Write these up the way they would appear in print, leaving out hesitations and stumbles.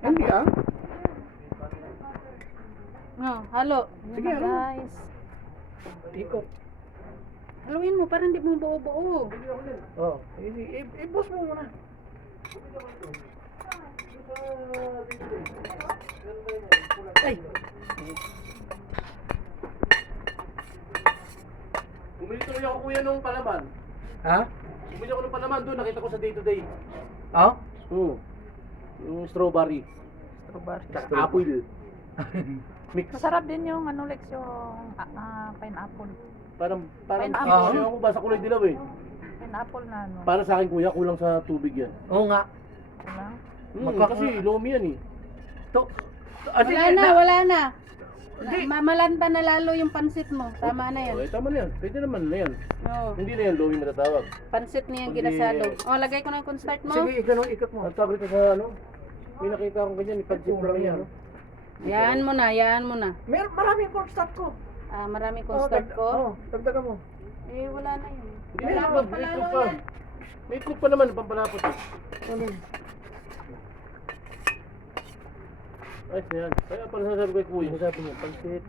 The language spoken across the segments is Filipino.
Hindi ah. No, halo. Sige, halo. Guys. Ikot. Haluin mo, parang hindi mo buo-buo. Oh, i-boss mo muna. Ay. Bumili tuloy ako kuya nung palaman. Ha? Bumili ako ng palaman doon, nakita ko sa day to day. Oh? Oo. Yung strawberry. Strawberry. Tsaka apple. Mix. Masarap din yung ano, Lex, yung pineapple. Parang Pineapple. ako ba sa kulay dilaw eh. Pineapple na ano. Para sa akin kuya, kulang sa tubig yan. Oo nga. Wala. Kasi lomi yan eh. To. Wala na. Malanta na lalo yung pansit mo. Tama na yan. Okay, tama na yan. Pwede naman na yan. Oo. Hindi na yan lomi matatawag. Pansit niya yung Hindi. ginasalo. Oh, lagay ko na yung cornstarch mo. Sige, ikot mo. Ang sabi ko sa ano, may nakita akong ganyan, ipansin lang yan. Yan mo na, yan mo na. Marami yung cornstarch ko. Ah, maraming cornstarch ko. Oo, dagdagan mo. Eh, wala na yun. Hindi Wala naman, pa may lalo itlog pa. yan. May itlog pa naman, pampalapot eh. Ano yun? Ayos na yan. Kaya pala sasabi ko kuya, sabi mo, pansit.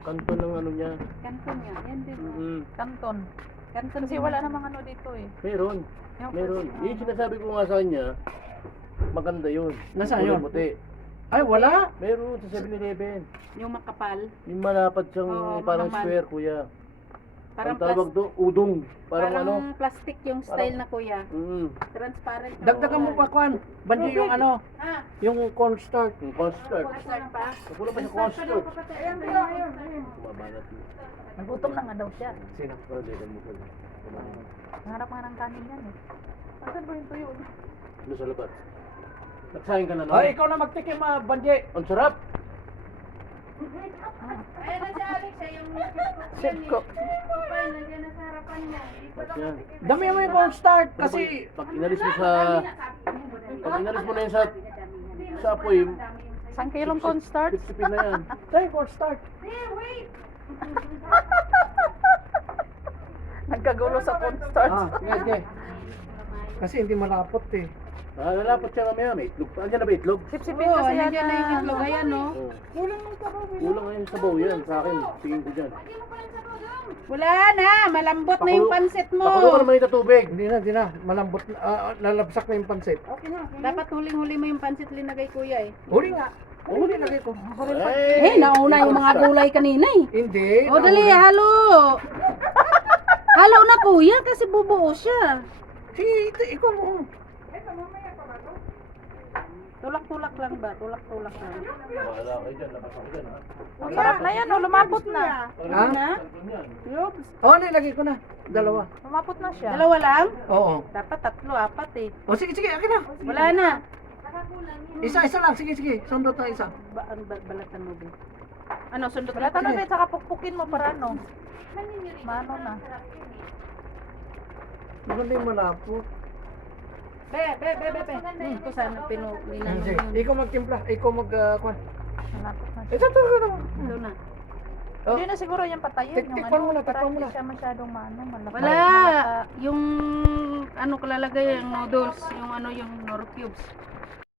Kanto ng ano niya. Kanton niya. Yan din. Mm. Kanton. Kanton. Kasi wala namang ano dito eh. Meron. Yung Meron. Yung sinasabi ko nga sa kanya, maganda yun. Nasaan Kulay yun? puti. Ay, wala. Meron sa 7-Eleven. Yung makapal. Yung malapad siyang Oo, parang makapal. square, kuya. Parang, Ang tawag doon, udong. Parang, ano. plastic yung style na kuya. Transparent. na. Dagdagan mo pa, Kwan. Banji yung ano, Ah, yung cornstarch. Yung cornstarch. cornstarch pa. Kulang pa sa cornstarch. Ayun. Mabanat yun. Nagutom na nga daw siya. Sino? Pero di mo pala. Nangarap nga ng kanin yan eh. Asan ba yung tuyo? Doon sa labas. Nagsahin ka na no? Ay, ikaw na magtikim, Banji. Ang sarap! Ayun na si Alex, yung Sip ko. kupay, nandiyan na sa harapan niya. At yan. Dami mo yung cornstarch Pero kasi pag inalis mo sa... Pag inalis mo na yun sa apoy, Isang kilong cornstarch? sipsipin na yan. tayo cornstarch. Nagkagulo sa cornstarch. Sige. Kasi hindi malapot eh. Lalapot siya mamaya, may itlog pa. Andiyan na ba itlog? Sip-sipin kasi yan. Nandiyan na yung itlog. Ayan no. Oo. Kulang ng sabaw. Kulang nga yung sabaw yan sa akin. Tingin ko dyan. Wala na, malambot na yung pansit mo. Pakulo ka naman yung tubig. Hindi na. Malambot na. Lalabsak na yung pansit. Dapat huling-huli mo yung pansit linagay kuya eh. Huli nga. Huli lagay ko. Eh, nauna yung mga gulay kanina eh. Hindi. O dali, halo. Halo na kuya kasi bubuo siya. Sige, ikaw mo. Tulak-tulak lang ba? Tulak-tulak lang. Wala kayo dyan, labas ako dyan. Ang sarap na yan, oh, lumapot na. Ha? Na? Yan. Yobs. Oo, nilagay ko na. Dalawa. Lumapot na siya. Dalawa lang? Oo. Dapat tatlo, apat eh. O sige, akin na. Wala na. Isa lang. Sige. Sundot na isa. Ang balatan mo din. Ano, sundot Balatan mo, din, saka pukpukin mo para ano. Mano na. Maganda yung malapot. Be. Ito sana pinulinan mo Sige. yun. Ikaw magtimpla. Ikaw kwan. Malapot na siya. Ito. Ito na. Oh. Hindi na siguro yung patayin. Yung Tiktikpan mo na, para tikpan mo hindi na. siya masyadong malaki. Wala. Malata. Yung ano kalalagay yung noodles, yung ano yung nor cubes.